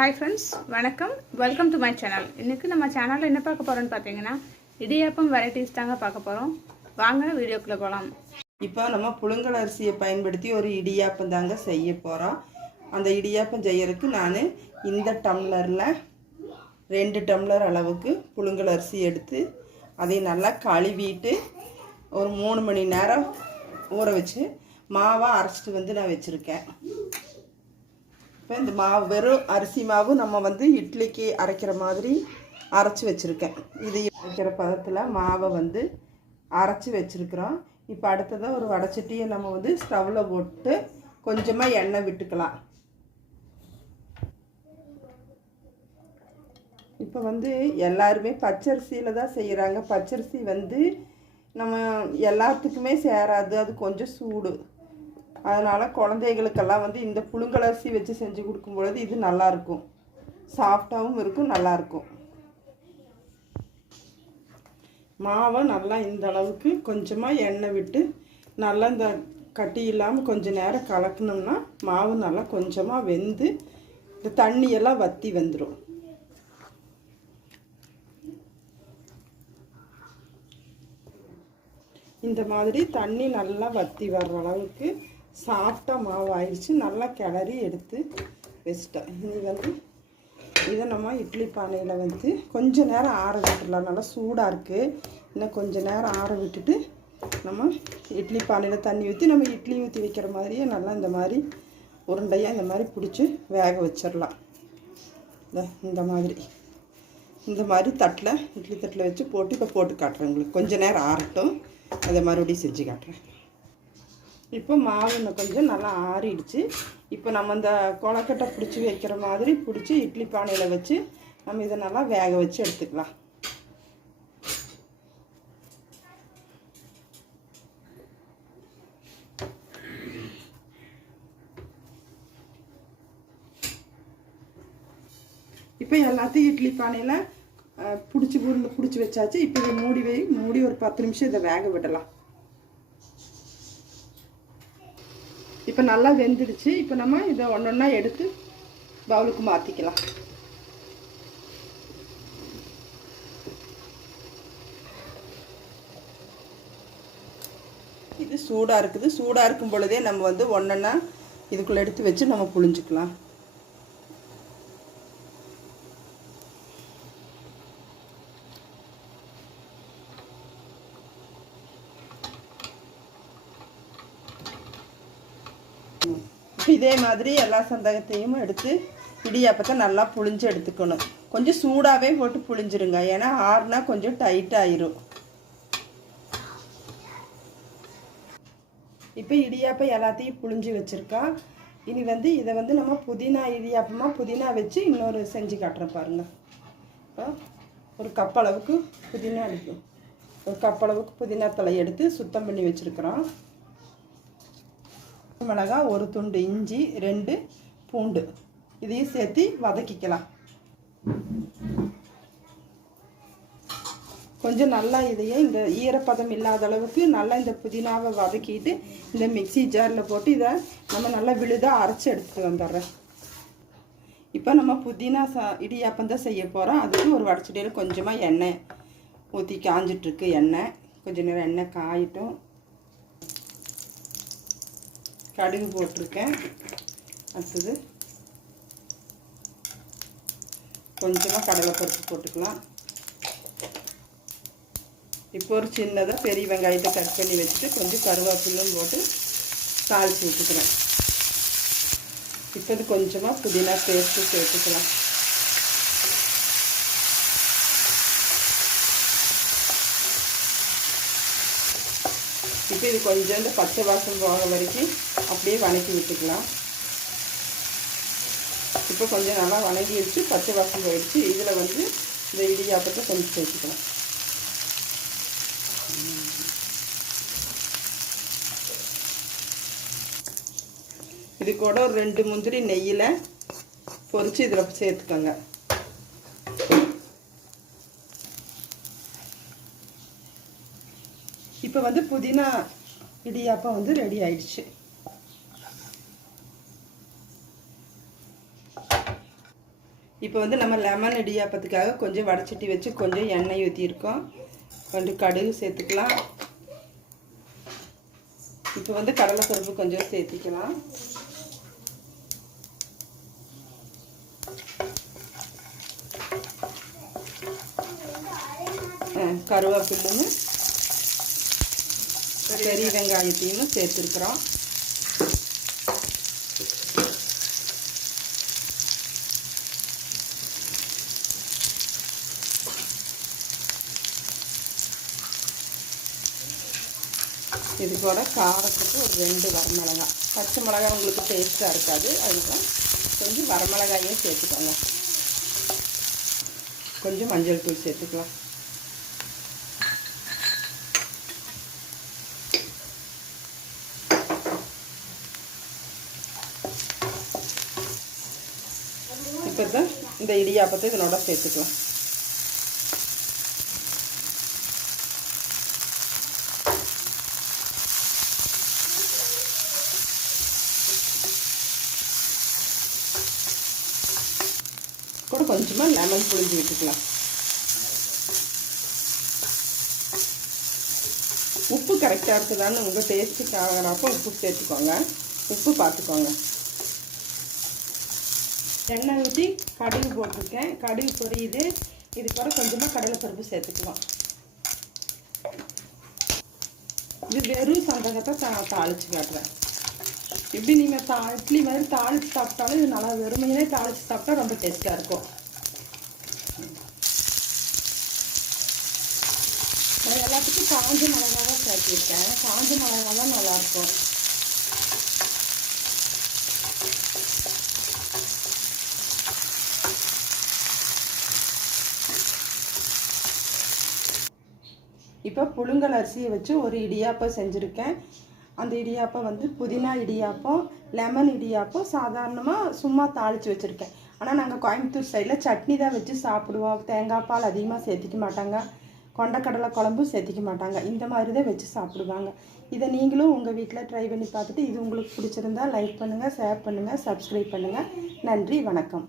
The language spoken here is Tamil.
Hi friends, வணக்கம். Welcome to my channel. இன்னைக்கு நம்ம சேனல்ல என்ன பார்க்க போறோம்னு பாத்தீங்கன்னா இடியாப்பம் varieties தாங்க பார்க்க போறோம். வாங்க வீடியோக்குள்ள போலாம். இப்போ நம்ம புழுங்கல் அரிசியை பயன்படுத்தி ஒரு இடியாப்பம் தாங்க செய்ய போறோம். அந்த இடியாப்பம் செய்யறதுக்கு நான் இந்த டம்ளர்ல 2 டம்ளர் அளவுக்கு புழுங்கல் அரிசி எடுத்து அதை நல்லா கழுவிட்டு ஒரு 3 மணி நேரம் ஊற வச்சு மாவா அரைச்சிட்டு வந்து நான் வச்சிருக்கேன். இந்த மாவு வெறும் அரிசி மாவு நம்ம இட்லிக்கு அரைக்கிற மாதிரி அரைச்சி வச்சுருக்கேன். இது வைக்கிற பதத்தில் மாவை அரைச்சி வச்சுருக்குறோம். இப்போ அடுத்ததாக ஒரு வடைச்சட்டியை நம்ம ஸ்டவ்வில் போட்டு கொஞ்சமாக எண்ணெய் விட்டுக்கலாம். இப்போ எல்லாருமே பச்சரிசியில் தான் செய்கிறாங்க. பச்சரிசி நம்ம எல்லாத்துக்குமே சேராது, அது கொஞ்சம் சூடு. அதனால் குழந்தைகளுக்கெல்லாம் இந்த புழுங்கல் அரிசி வச்சு செஞ்சு கொடுக்கும்பொழுது இது நல்லாயிருக்கும், சாஃப்டாகவும் இருக்கும், நல்லாயிருக்கும். மாவை நல்லா இந்த அளவுக்கு கொஞ்சமாக எண்ணெய் விட்டு நல்லா இந்த கட்டி இல்லாமல் கொஞ்சம் நேரம் கலக்கணும்னா மாவு நல்லா கொஞ்சமாக வெந்து இந்த தண்ணியெல்லாம் வற்றி வந்துடும். இந்த மாதிரி தண்ணி நல்லா வற்றி வர்ற அளவுக்கு சாஃப்டாக மாவு ஆயிடுச்சு. நல்லா கிளறி எடுத்து வச்சிட்டேன். இனி இதை நம்ம இட்லி பானையில் கொஞ்சம் நேரம் ஆற விட்டுடலாம். நல்லா சூடாக இருக்குது. இன்னும் கொஞ்சம் நேரம் ஆற விட்டுட்டு நம்ம இட்லி பானையில் தண்ணி ஊற்றி நம்ம இட்லி ஊற்றி வைக்கிற மாதிரியே நல்லா இந்த மாதிரி உருண்டையாக இந்த மாதிரி பிடிச்சி வேக வச்சிடலாம். இந்த மாதிரி தட்டில் இட்லி தட்டில் வச்சு போட்டு இப்போ போட்டு காட்டுறேன் உங்களுக்கு. கொஞ்சம் நேரம் ஆறட்டும், அதை மறுபடியும் செஞ்சு காட்டுறேன். இப்போ மாவு இன்னும் கொஞ்சம் நல்லா ஆறிடுச்சு. இப்போ நம்ம இந்த கொலக்கட்டை பிடிச்சி வைக்கிற மாதிரி பிடிச்சி இட்லி பானையில் வச்சு நம்ம இதை நல்லா வேக வச்சு எடுத்துக்கலாம். இப்போ எல்லாத்தையும் இட்லி பானையில் பிடிச்சி வச்சாச்சு. இப்போ இதை மூடி ஒரு 10 நிமிஷம் இதை வேக விடலாம். இப்போ நல்லா வெந்துடுச்சு. இப்போ நம்ம இதை ஒன்றொன்னா எடுத்து பவுலுக்கு மாற்றிக்கலாம். இது சூடாக இருக்குது. சூடாக இருக்கும் பொழுதே நம்ம ஒன்றொன்னா இதுக்குள்ளே எடுத்து வச்சு நம்ம புழிஞ்சிக்கலாம். இதே மாதிரி எல்லா சந்தகத்தையும் எடுத்து இடியாப்பத்தை நல்லா புழிஞ்சு எடுத்துக்கணும். கொஞ்சம் சூடாகவே போட்டு புழிஞ்சிருங்க, ஏன்னா ஆறுனா கொஞ்சம் டைட் ஆயிரும். இப்போ இடியாப்பம் எல்லாத்தையும் புழிஞ்சு வச்சுருக்கா. இனி இதை நம்ம புதினா இடியாப்பமாக புதினா வச்சு இன்னொரு செஞ்சு காட்டுறேன் பாருங்கள். இப்போ ஒரு கப் அளவுக்கு புதினா எடுக்கும். ஒரு கப் அளவுக்கு புதினா தலை எடுத்து சுத்தம் பண்ணி வச்சுருக்குறோம். மிளகாய், ஒரு துண்டு இஞ்சி, 2 பூண்டு, இதையும் சேர்த்து வதக்கிக்கலாம். கொஞ்சம் நல்லா இதையே இந்த ஈரப்பதம் இல்லாத அளவுக்கு நல்லா இந்த புதினாவை வதக்கிட்டு இந்த மிக்சி ஜாரில் போட்டு இதை நம்ம நல்லா விழுதாக அரைச்சி எடுத்துட்டு வந்துடுறேன். இப்போ நம்ம புதினா இடியாப்பம் தான் செய்ய போகிறோம். அதுக்கு ஒரு வடைச்சட்டியில் கொஞ்சமாக எண்ணெய் ஊற்றி காஞ்சிட்ருக்கு. எண்ணெய் கொஞ்சம் நேரம் எண்ணெய் காயிட்டும். கடுகு போட்டிருக்கேன். அடுத்தது கொஞ்சமாக கடலைப்பருப்பு போட்டுக்கலாம். இப்போ ஒரு சின்னதாக பெரிய வெங்காயத்தை கட் பண்ணி வச்சுட்டு கொஞ்சம் கருவேப்பிலையும் போட்டு தாளித்து விட்டுக்கிறேன். இப்போ இது கொஞ்சமாக புதினா பேஸ்ட்டு சேர்த்துக்கலாம். இப்போ இது கொஞ்சம் இந்த பச்சை வாசம் போகிற வரைக்கும் அப்படியே வணக்கி விட்டுக்கலாம். இப்போ கொஞ்சம் நல்லா வணங்கி வச்சு பச்சை வாசம் போயிடுச்சு. இதில் இந்த இடியாப்பத்தை கொஞ்சம் சேர்த்துக்கலாம். இது கூட ஒரு 2 முந்திரி நெய்யில் பொரித்து இதில் சேர்த்துக்கோங்க. இப்போ புதினா இடியாப்பம் ரெடி ஆயிடுச்சு. இப்போ வந்து நம்ம லெமன் இடியாப்பத்துக்காக கொஞ்சம் வடைச்சட்டி வச்சு கொஞ்சம் எண்ணெய் ஊற்றிருக்கோம். கொஞ்சம் கடுகு சேர்த்துக்கலாம். இப்போ வந்து கடலைப்பருப்பு கொஞ்சம் சேர்த்திக்கலாம். கருவேப்பிலையும் பெரிய வெங்காயத்தையும் சேர்த்துருக்குறோம். இது கூட காரத்துக்கு ஒரு 2 வரமிளகாய், பச்சை மிளகாய் உங்களுக்கு டேஸ்ட்டாக இருக்காது, அதனால கொஞ்சம் வரமிளகாயும் சேர்த்துக்கோங்க. கொஞ்சம் மஞ்சள் தூள் சேர்த்துக்கலாம். இப்போ தான் இந்த இடியாப்பத்தை இதனோட சேர்த்துக்கலாம். கூட கொஞ்சமாக லெமன் புழிஞ்சு விட்டுக்கலாம். உப்பு கரெக்டாக இருக்குதான்னு உங்கள் டேஸ்ட்டுக்கு ஆகிறப்போ உப்பு சேர்த்துக்கோங்க. உப்பு பார்த்துக்கோங்க. எண்ணெய் ஊற்றி கடுகு போட்டிருக்கேன். கடுகு பொரியுது. இது கூட கொஞ்சமாக கடலைப்பருப்பு சேர்த்துக்கலாம். இது வெறும் சந்தகத்தை தாளித்து காட்டுறேன். இப்படி நீங்கள் இட்லி மாதிரி தாளித்து சாப்பிட்டாலும் இது நல்லா வெறுமையிலே தாளித்து சாப்பிட்டா ரொம்ப டேஸ்ட்டாக இருக்கும். நான் எல்லாத்துக்கும் காஞ்ச மிளகா தான் சேர்த்திருக்கேன். காஞ்ச மிளகா தான் நல்லாயிருக்கும். இப்போ புழுங்கல் அரிசியை வச்சு ஒரு இடியாப்பம் செஞ்சுருக்கேன். அந்த இடியாப்பம் வந்து புதினா இடியாப்பம், லெமன் இடியாப்பம், சாதாரணமாக சும்மா தாளித்து வச்சுருக்கேன். ஆனால் நாங்கள் கோயம்புத்தூர் சைடில் சட்னி தான் வச்சு சாப்பிடுவோம். தேங்காய் பால் அதிகமாக சேர்த்திக்க மாட்டாங்க, கொண்டக்கடலை குழம்பும் சேர்த்திக்க மாட்டாங்க. இந்த மாதிரி தான் வச்சு சாப்பிடுவாங்க. இதை நீங்களும் உங்கள் வீட்டில் ட்ரை பண்ணி பார்த்துட்டு இது உங்களுக்கு பிடிச்சிருந்தா லைக் பண்ணுங்கள், ஷேர் பண்ணுங்கள், சப்ஸ்கிரைப் பண்ணுங்கள். நன்றி, வணக்கம்.